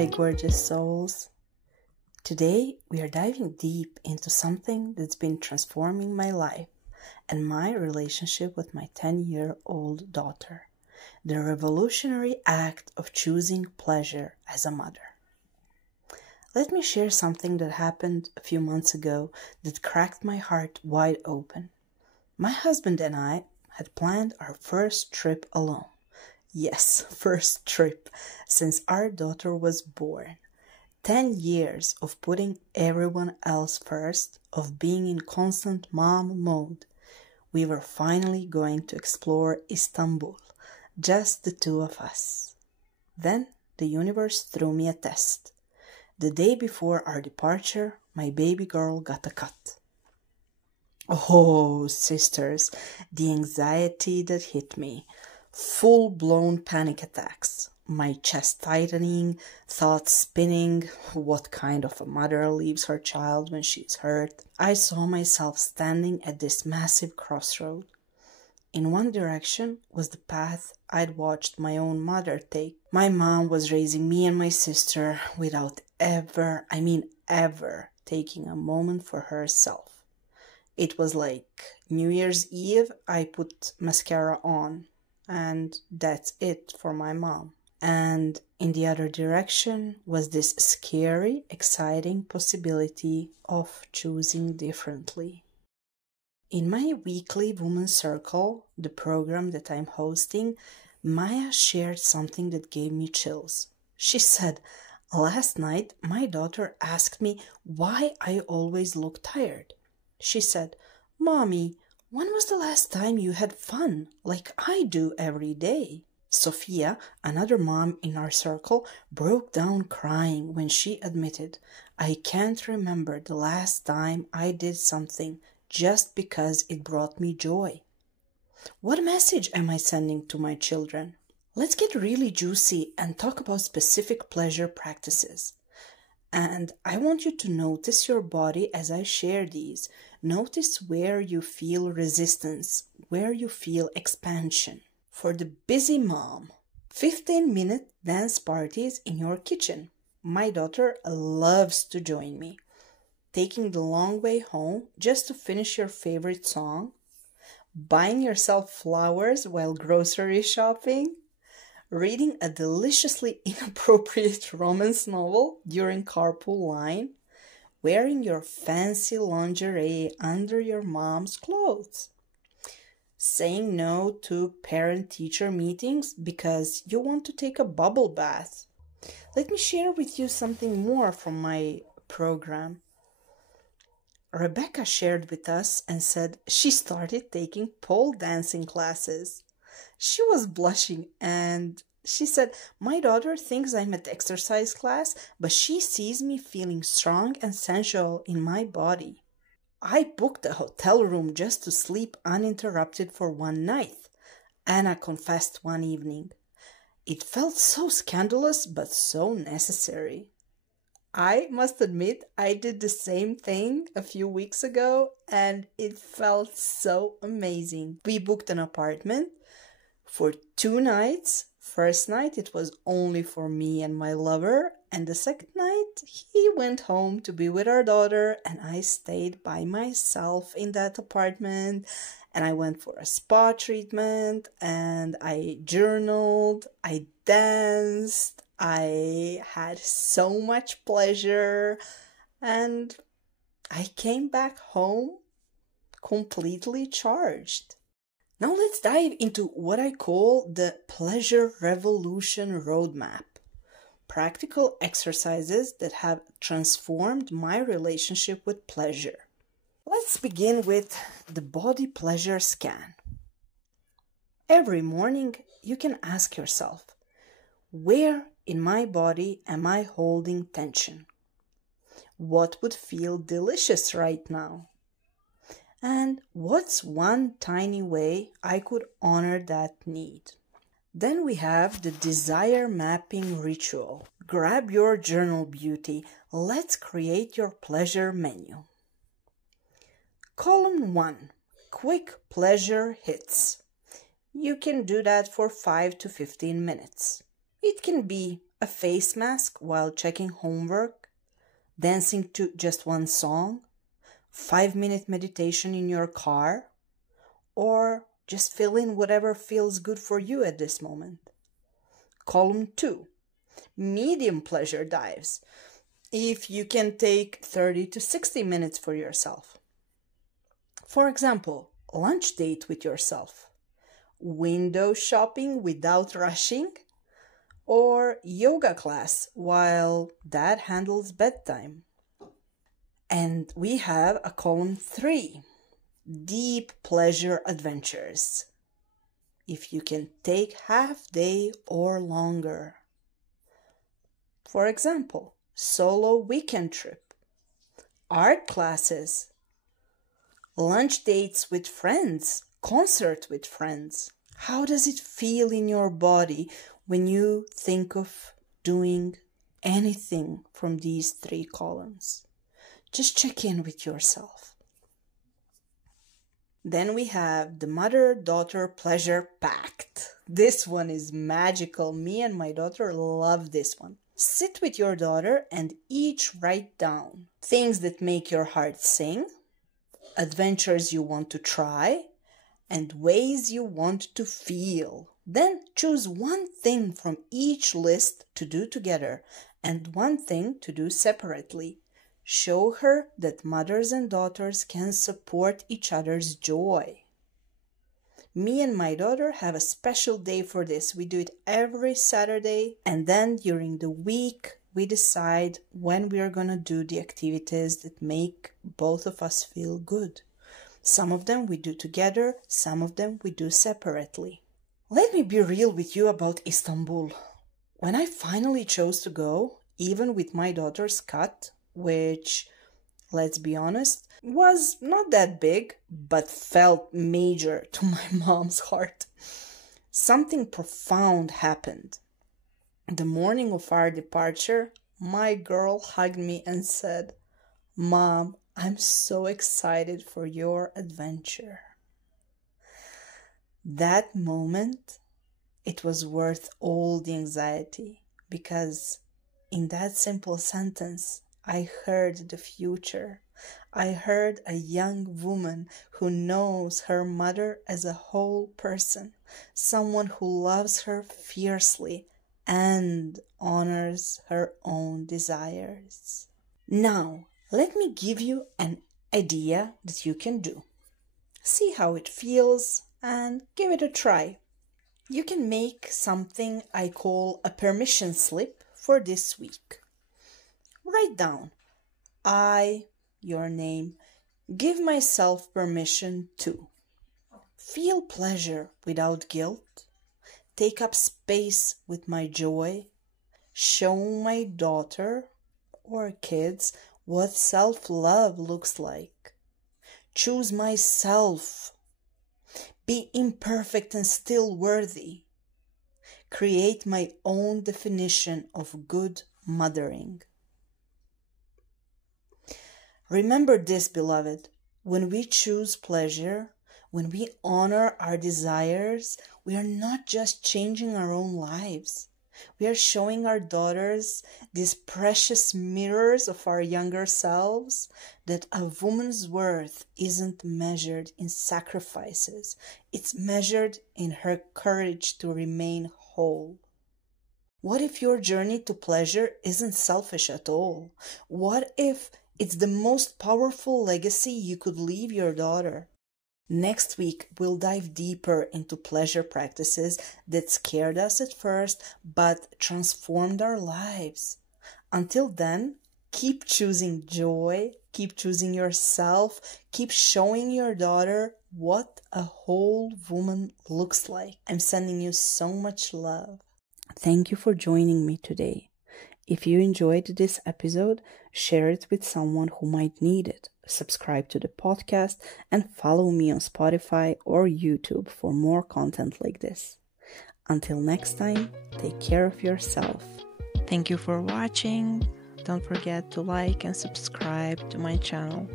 Hi, gorgeous souls. Today, we are diving deep into something that's been transforming my life and my relationship with my 10-year-old daughter. The revolutionary act of choosing pleasure as a mother. Let me share something that happened a few months ago that cracked my heart wide open. My husband and I had planned our first trip alone. Yes, first trip since our daughter was born. 10 years of putting everyone else first, of being in constant mom mode. We were finally going to explore Istanbul, just the two of us. Then the universe threw me a test. The day before our departure, my baby girl got a cut. Oh, sisters, the anxiety that hit me. Full-blown panic attacks, my chest tightening, thoughts spinning, what kind of a mother leaves her child when she's hurt? I saw myself standing at this massive crossroad. In one direction was the path I'd watched my own mother take. My mom was raising me and my sister without ever taking a moment for herself. It was like New Year's Eve, I put mascara on. And that's it for my mom. And in the other direction was this scary, exciting possibility of choosing differently. In my weekly Women's Circle, the program that I'm hosting, Maya shared something that gave me chills. She said, "Last night my daughter asked me why I always look tired. She said, 'Mommy, when was the last time you had fun, like I do every day?'" Sophia, another mom in our circle, broke down crying when she admitted, "I can't remember the last time I did something just because it brought me joy." What message am I sending to my children? Let's get really juicy and talk about specific pleasure practices. And I want you to notice your body as I share these. Notice where you feel resistance, where you feel expansion. For the busy mom, 15-minute dance parties in your kitchen. My daughter loves to join me. Taking the long way home just to finish your favorite song. Buying yourself flowers while grocery shopping. Reading a deliciously inappropriate romance novel during carpool line, wearing your fancy lingerie under your mom's clothes, saying no to parent-teacher meetings because you want to take a bubble bath. Let me share with you something more from my program. Rebecca shared with us and said she started taking pole dancing classes. She was blushing and she said, "My daughter thinks I'm at exercise class, but she sees me feeling strong and sensual in my body." I booked a hotel room just to sleep uninterrupted for one night, Anna confessed one evening. It felt so scandalous but so necessary. I must admit I did the same thing a few weeks ago and it felt so amazing. We booked an apartment for 2 nights. First night it was only for me and my lover, and the second night he went home to be with our daughter and I stayed by myself in that apartment, and I went for a spa treatment and I journaled, I danced, I had so much pleasure, and I came back home completely charged. Now let's dive into what I call the Pleasure Revolution Roadmap. Practical exercises that have transformed my relationship with pleasure. Let's begin with the body pleasure scan. Every morning you can ask yourself, where in my body am I holding tension? What would feel delicious right now? And what's one tiny way I could honor that need? Then we have the desire mapping ritual. Grab your journal, beauty. Let's create your pleasure menu. Column 1. Quick pleasure hits. You can do that for 5 to 15 minutes. It can be a face mask while checking homework, dancing to just one song, 5-minute meditation in your car, or just fill in whatever feels good for you at this moment. Column 2, medium pleasure dives. If you can take 30 to 60 minutes for yourself. For example, lunch date with yourself, window shopping without rushing, or yoga class while dad handles bedtime. And we have a column 3, deep pleasure adventures. If you can take half day or longer. For example, solo weekend trip, art classes, lunch dates with friends, concert with friends. How does it feel in your body when you think of doing anything from these 3 columns? Just check in with yourself. Then we have the Mother-Daughter Pleasure Pact. This one is magical. Me and my daughter love this one. Sit with your daughter and each write down things that make your heart sing, adventures you want to try, and ways you want to feel. Then choose one thing from each list to do together and one thing to do separately. Show her that mothers and daughters can support each other's joy. Me and my daughter have a special day for this. We do it every Saturday, and then during the week we decide when we are going to do the activities that make both of us feel good. Some of them we do together, some of them we do separately. Let me be real with you about Istanbul. When I finally chose to go, even with my daughter's cut, which, let's be honest, was not that big, but felt major to my mom's heart, something profound happened. The morning of our departure, my girl hugged me and said, "Mom, I'm so excited for your adventure." That moment, it was worth all the anxiety, because in that simple sentence, I heard the future. I heard a young woman who knows her mother as a whole person, someone who loves her fiercely and honors her own desires. Now, let me give you an idea that you can do. See how it feels and give it a try. You can make something I call a permission slip for this week. Write down, I, your name, give myself permission to feel pleasure without guilt, take up space with my joy, show my daughter or kids what self-love looks like, choose myself, be imperfect and still worthy, create my own definition of good mothering. Remember this, beloved, when we choose pleasure, when we honor our desires, we are not just changing our own lives. We are showing our daughters, these precious mirrors of our younger selves, that a woman's worth isn't measured in sacrifices. It's measured in her courage to remain whole. What if your journey to pleasure isn't selfish at all? What if it's the most powerful legacy you could leave your daughter? Next week, we'll dive deeper into pleasure practices that scared us at first, but transformed our lives. Until then, keep choosing joy, keep choosing yourself, keep showing your daughter what a whole woman looks like. I'm sending you so much love. Thank you for joining me today. If you enjoyed this episode, share it with someone who might need it. Subscribe to the podcast and follow me on Spotify or YouTube for more content like this. Until next time, take care of yourself. Thank you for watching. Don't forget to like and subscribe to my channel.